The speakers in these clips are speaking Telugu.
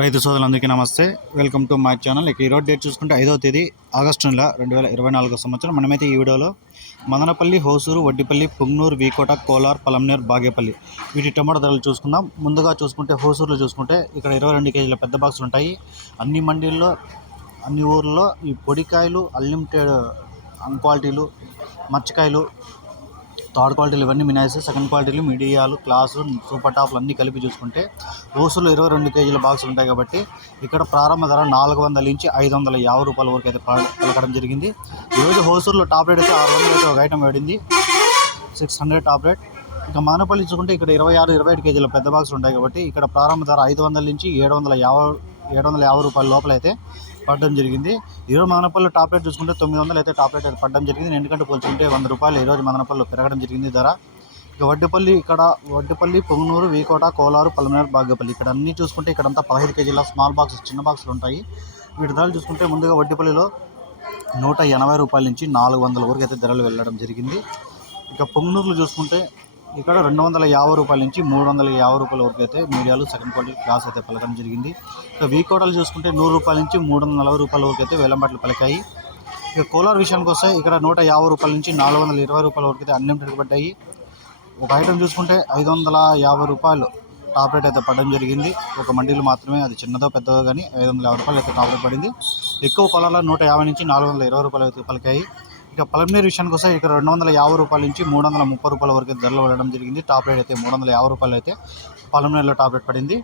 రైతు సోదరులందరికీ నమస్తే. వెల్కమ్ టు మై ఛానల్ ఇక ఈరోజు డేట్ చూసుకుంటే ఐదో తేదీ ఆగస్టు నెల రెండు వేల ఇరవై నాలుగో సంవత్సరం. మనమైతే ఈ వీడియోలో మదనపల్లి హోసూరు వడ్డిపల్లి పుంగనూరు వీకోట కోలార్ పలంనేర్ బాగేపల్లి. వీటి టమాటా ధరలు చూసుకుందాం. ముందుగా చూసుకుంటే హోసూరులో చూసుకుంటే ఇక్కడ ఇరవై రెండు కేజీల పెద్ద బాక్సులు ఉంటాయి. అన్ని మండీల్లో అన్ని ఊర్లలో ఈ పొడికాయలు అన్లిమిటెడ్ క్వాలిటీలు మచ్చకాయలు థర్డ్ క్వాలిటీలు ఇవన్నీ మినాయిస్ సెకండ్ క్వాలిటీలు మీడియాలు క్లాసు సూపర్ టాప్లు అన్నీ కలిపి చూసుకుంటే రోజులు ఇరవై రెండు కేజీల బాక్సులు ఉంటాయి కాబట్టి ఇక్కడ ప్రారంభ ధర నాలుగు వందల నుంచి ఐదు వందల యాభై రూపాయల వరకు అయితే పలకడం జరిగింది. ఈరోజు హోసూరులో టాప్ రేట్ అయితే ఆరు వందలు అయితే ఒక ఐటమ్ పడింది సిక్స్ హండ్రెడ్ టాప్ రేట్. ఇక మానపల్లి చూసుకుంటే ఇక్కడ ఇరవై ఆరు ఇరవై ఐదు కేజీల పెద్ద బాక్సులు ఉంటాయి కాబట్టి ఇక్కడ ప్రారంభ ధర ఐదు వందల నుంచి ఏడు వందల యాభై ఏడు వందల యాభై రూపాయల లోపల అయితే పడడం జరిగింది. ఈరోజు మదనపల్లి టాప్ రేట్ చూసుకుంటే తొమ్మిది వందలు అయితే టాప్ రేట్ అయితే పడడం జరిగింది. ఎందుకంటే పోల్చుకుంటే వంద రూపాయలు ఈరోజు మదనపల్లిలో పెరగడం జరిగింది ధర. ఇక వడ్డిపల్లి ఇక్కడ వడ్డిపల్లి పొంగనూరు వీకోట కోలారు పలమనేరు బాగేపల్లి ఇక్కడ అన్ని చూసుకుంటే ఇక్కడంతా పదహైదు కేజీల స్మాల్ బాక్సెస్ చిన్న బాక్సులు ఉంటాయి. వీటి ధరలు చూసుకుంటే ముందుగా వడ్డిపల్లిలో నూట ఎనభై రూపాయల నుంచి నాలుగు వందల వరకు అయితే ధరలు వెళ్ళడం జరిగింది. ఇక పొంగనూరులో చూసుకుంటే ఇక్కడ రెండు వందల యాభై రూపాయల నుంచి మూడు వందల యాభై రూపాయల వరకు అయితే మీడియాలు సెకండ్ క్వాలిటీ క్లాస్ అయితే పలకడం జరిగింది. ఇక వీకోటలు చూసుకుంటే నూరు రూపాయల నుంచి మూడు వందల నలభై రూపాయల వరకు అయితే వేలంబాట్లు పలికాయి. ఇక కోలార్ విషయానికి వస్తే ఇక్కడ నూట యాభై రూపాయల నుంచి నాలుగు వందల ఇరవై రూపాయల వరకు అయితే అన్లిమిటెడ్ పడ్డాయి. ఒక ఐటమ్ చూసుకుంటే ఐదు వందల యాభై రూపాయలు టాప్ రేట్ అయితే పడడం జరిగింది. ఒక మండీలు మాత్రమే అది చిన్నదో పెద్దదో కానీ ఐదు వందల యాభై రూపాయలు అయితే టాప్ రేట్ పడింది. ఎక్కువ కొలాల నూట యాభై నుంచి నాలుగు వందల ఇరవై రూపాయలు అయితే పలికాయి. ఇక పలమనేరు విషయానికి వస్తే ఇక్కడ రెండు వందల యాభై రూపాయల నుంచి మూడు వందల ముప్పై రూపాయల వరకు ధరలు వెళ్ళడం జరిగింది. టాప్ రేట్ అయితే మూడు వందల యాభై రూపాయలు అయితే పలమనేరులో టాప్ రేట్ పడింది.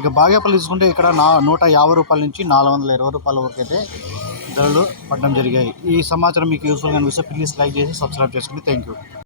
ఇక బాగేపల్లి తీసుకుంటే ఇక్కడ నా నూట యాభై రూపాయల నుంచి నాలుగు వందల ఇరవై రూపాయల వరకు అయితే ధరలు పడడం జరిగాయి. ఈ సమాచారం మీకు యూస్ఫుల్గా అనిపిస్తే ప్లీజ్ లైక్ చేసి సబ్స్క్రైబ్ చేసుకోండి థ్యాంక్ యూ